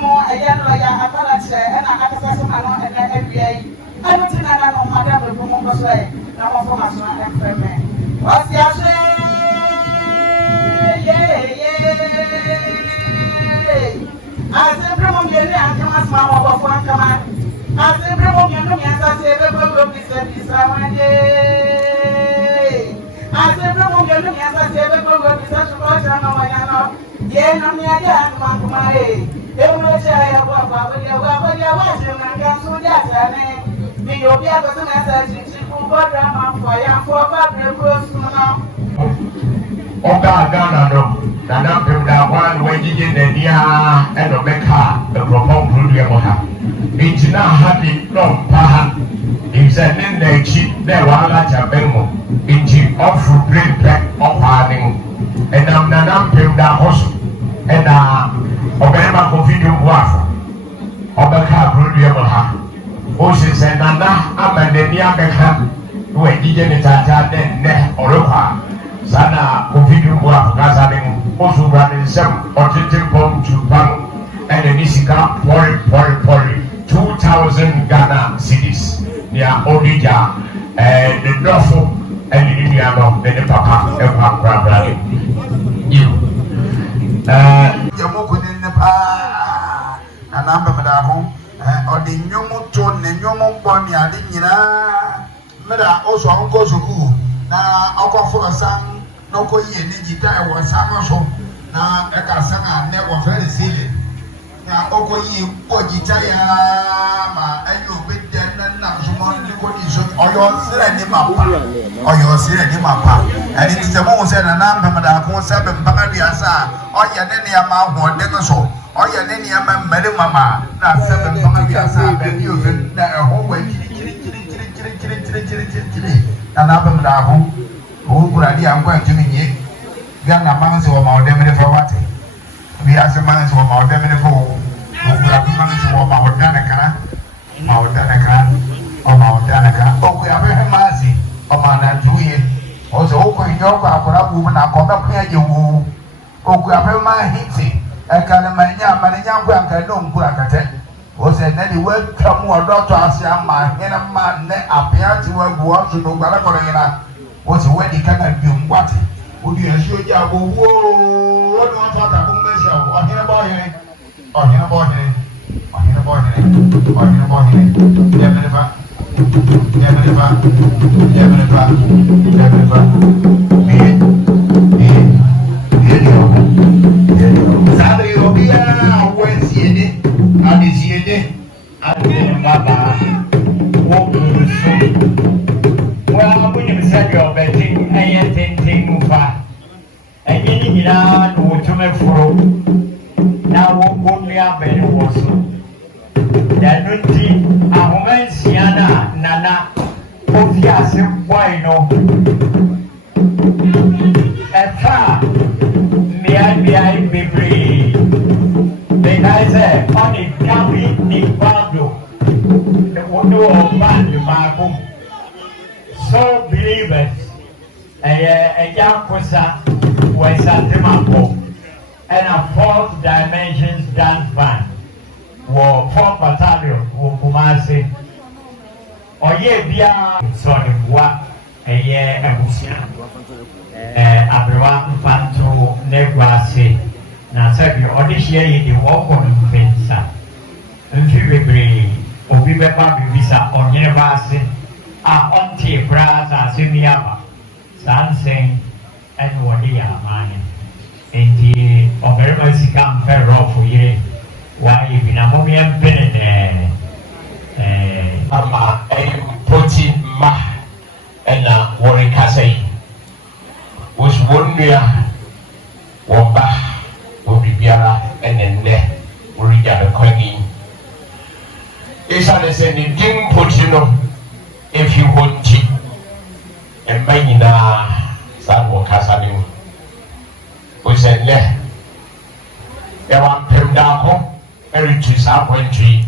again, like I apologize, and I got to say, and every day. I don't think I know Madame the Woman was like, now I'm from my friend. What's the answer? I said, Brum, you and come as my mother for one command. I said, Brum, you know, as I say, the be said this one day. I said, Brum, you know, as I say, the be such a much, I know I know. Yeah, no, me, I can't want to marry. They will say, I have what you're watching, and come to that. You be able to message for drama for young for public person. Oga Ghana, that Ampem that one waging the near and of Becca, the proposed Rudiamoha. It's now happy, no, Paha. It's a name they cheat, they were like a bemo. It's off to bring back of Harding. And I'm not Ampem that house. And Obama Covidium Waffle. Obaka Rudiamoha. Ocean said, Nana, I'm a Denia Becca, who are digging then, or Sana, Covidium Waffle, Gazaling, also running some autistic bomb to Pang, and the Nisika, Pori, 2,000 Ghana cities near Odija, and the Duffo, and the Indiano, and the Papa, and Papa. You. Yamoku in the pa, and Ampem. Or the Yomo tone and Yomo Bonnie, I didn't know. Also, Uncle Zuku. Now, Uncle for a son, no Koyi and Nijita was Samaso. Now, Ekasanga never very silly. Now, Okoyi, Ojitaya, and you big dead and not so much. Or your cinema, or your cinema. And it is the most and an Ampem that I won't say, Pamadiasa, or Yanania Mount, Decoso. Oh, yeah, then you are Madame Mamma. Now, 7 Pamadiasa, and you can whole way. And Ampem Dahu, who could idea I'm going to meet young amounts of our demon for what? We have some months of our demon for months of our Danaka, or Danaka. Oh, we are very massy of our Nantuin. Also, open your car for a woman. I'll come up here. You oh, we are very massy. I can't imagine young grandpa don't go at it. Was it any word come more doctor as young man, and a man appeared to work once to know Balacorina was a wedding can do what? Would you assure you? Whoa, what do you want to measure? Or in a boy, or in a boy, or in a boy, or in a boy, never. Sadri Obia, where's Yede? And is Yede? And then Baba, walk to the soul. Well, when you said you're betting, I ain't taking far. And you know, to me for now, won't me up any more so. Danunti, a woman, Siana, Nana, Obia, some bueno. A car. I be free. Then I said, on it, Gabby, Nimbado, the window of man, Marco. So believers, a young person was at the Mambo, and a fourth dimensions dance band, were 4 battalion, were Kumasi, or ye bia, sorry, what a year, a Busia. Abewa mfanto negwase na sabi odihia yi de woko mfensa mfi bebre obi beba bibisa onyere baase a ontie braza asemiaba sansen en wodi ya mane enti oberma sika mfero fo yire wa ibi na mo mi empene ama poti ma ena wori kasai was one year, Wamba, Obibiara, and then there, Uriga Cogging. It's a king Potino if you want to, and Magina, San Casalim, who said, there were Darko, Eric Sappointry.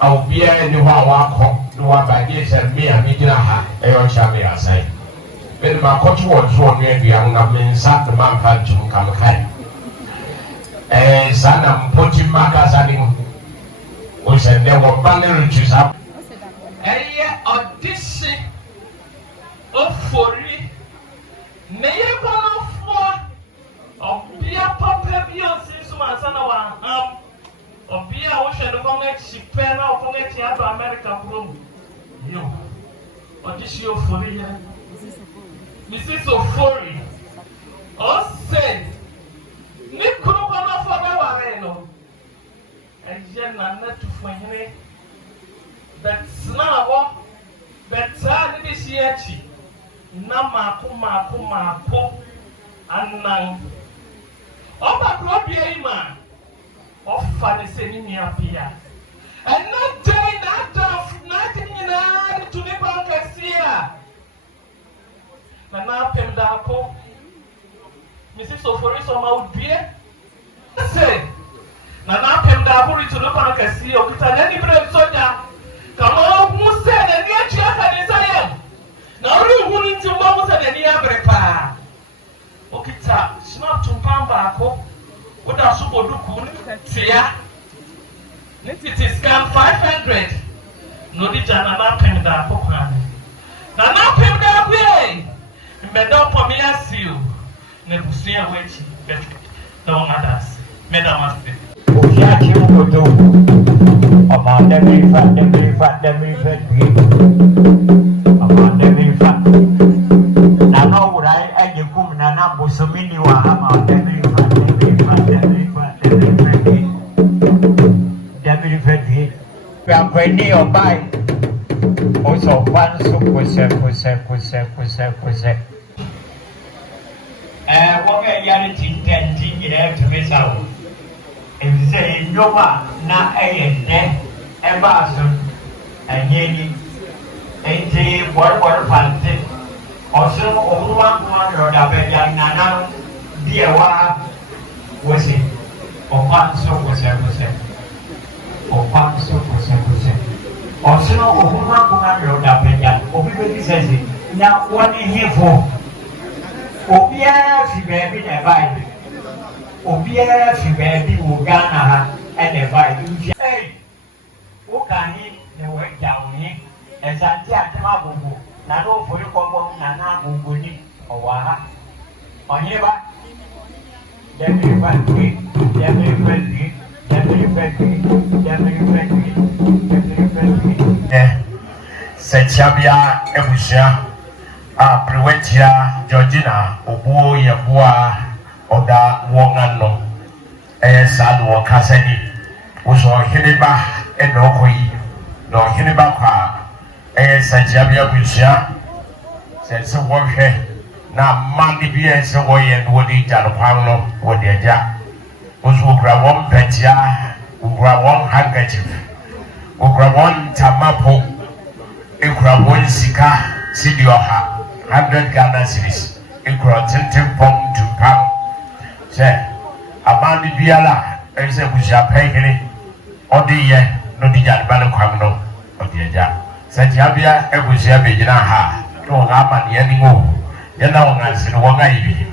I'll be a new walk, no one by this and me, and me, I shall be aside. When my coach was one year, the young man sat the man had to come high. Sana mpoti makasani usende wabane ruchusa audition ofori neye kono fo obia papa bi onsi so ansana wa obia wo hwe no konga chipera okonga ti ato America from yo audition ofori ya Mrs. Ofori o say ni kunu kono fo be wa re no eje na na Tufuhene but snawo beta ni si echi na mako anan oba kro bia ima ofa ne se ni apia and not day na nyina to ne bank sia na Ampem Darko Mrs. Ofori so ma udie say na Ampem Darko ri to ne bank sia okita na ni bre soja kama mu se na ni achi aka ni sayem na ori hunu nti mo mu se na ni abrepa okita snap to pamba ako oda so boduku ni tia ni titi scam 500 no di jana na Ampem Darko kwan na Ampem Darko e medal for me as you nebusia wechi bet no others medal master Usia chimu koto amanda mifa amanda mifa na no urai aje kum na na bosomini wa amanda mifa Pwani obai oso panso kuse wonga yari tintendi ire tumesawo ebise nyoma na eyende ebaso anyeni enti bor pante oso oruwa kwa da be ya nana biewa wosi opanso kuse oso oruwa kwa da be ya obi be sese na woni hifo Obia fi baby na vibe. Obia fi baby wo Ghana ha e na vibe. Hey. Wo kan ni ne we down ni. Ezanti atema gogo. Na no fori kongo na gogo ni owa ha. Onye ba. Dem friendly. Sechabia ebusia Prewentia Georgina Obuo Yabua Oda Wongano Sad Wakasani was on Hiniba and Okoi no Hiniba Kwa Sajabia Busia said some work now Mandi Bia so way and Woody Jalapano Wodia was Ugra one petia Ugra one handkerchief Ugra one tamapo Ugra one sika Sidioha 100 Ghana cedis. Incrotenting pong to pound. Say, Amandi Biala, and say, we shall pay him. Or the year, no, the Jabana Quamno, or the Aja. Said Yabia, and we shall be Janaha. No, Laman Yanimo. Yana answer the one I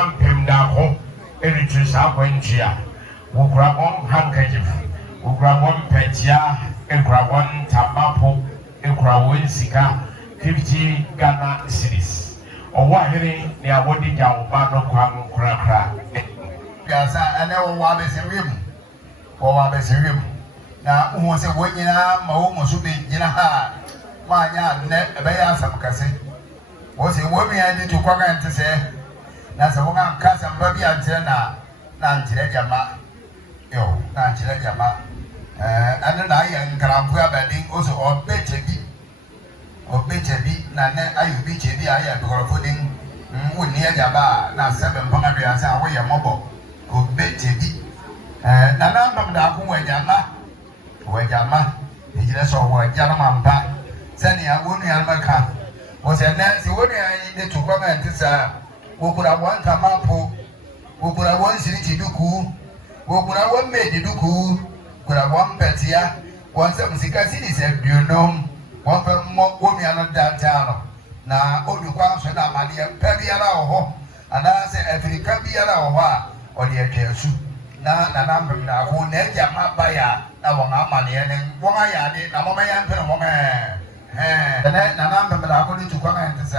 Ampem Darko, Eritrus Aquentia, Ukrabon handkerchief, Ukrabon Petia, Ukrabon Tabapo, Ukrawin Sika, 50 Ghana cities. Or what hearing near what did Yawbano Kwam Krakra? Yes, I know what is in him. Or what is in him. Now, who was a winner, Mahomo should be in a heart. My yard, net a bear some cassette. Was a woman I need to come and to say. That's a woman, cousin, baby, and Tena, Nantilejama. Yo, Nantilejama. And then I and Karampa bedding also or Betchebi. Or Betchebi, Nana, I will be Chebi, I have got pudding. Would near Jaba, now 7 Pomerias away a mobile. Or Betchebi. Nana from Darko, where Jama, he just saw what Jamampa. Sending a woman Almaca was a Nancy woman I needed to come and to who could have one Tamapo, who could have one city duku, who could have one made duku, could have one petia, one some city said, you know, one for more women on that town. Now, all the ones with that money and Pebiala or and I said, if you can be a or the Akesu. Now, the number now who never jam by ya, now one money and one I did, now my young woman. The night Nanamba Melakoli to come and say,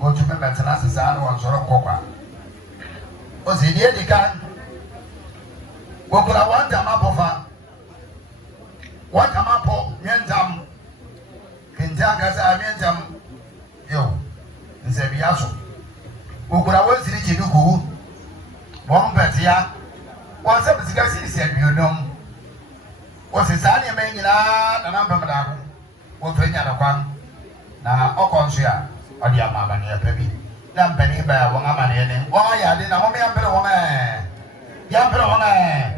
go to the Metanasa or Sorokopa. Was it yet the gun? What could I want a map of her? What a map of Yentam? Kintagas, I meant them. Yo, and said Yasu. Who could I want to reach you? One Petia? What's up, Sicassi said, you know. Was his son making a number of them? Wofenya na kwan na okonsia odi amama ne pabi na mpani ba won amane ne won ya de na ho me yampere won